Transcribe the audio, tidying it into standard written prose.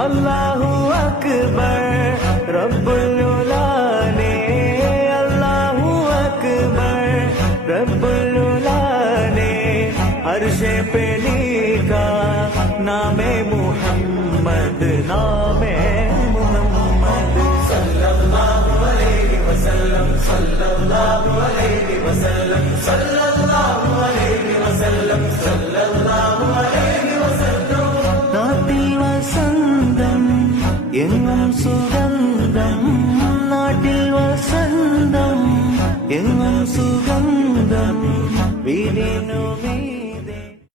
അല്ലാഹു അക്ബർ റബ്ബുൽ ഉലാനെ അല്ലാഹു അക്ബർ റബ്ബുൽ ഉലാനെ അർശേ पे लिखा नामे मुहम्मद नामे मुहम्मद सल्लल्लाहु अलैहि वसल्लम सल्लल्लाहु अलैहि वसल्लम सल्लल्लाहु अलैहि वसल्लम सल्लल्लाहु अलैहि वसल्लम നാട്ടിൽ വസന്തം എങ്ങും സുഗന്ധം നാട്ടിൽ വസന്തം എങ്ങും സുഗന്ധം വിരിനുമേ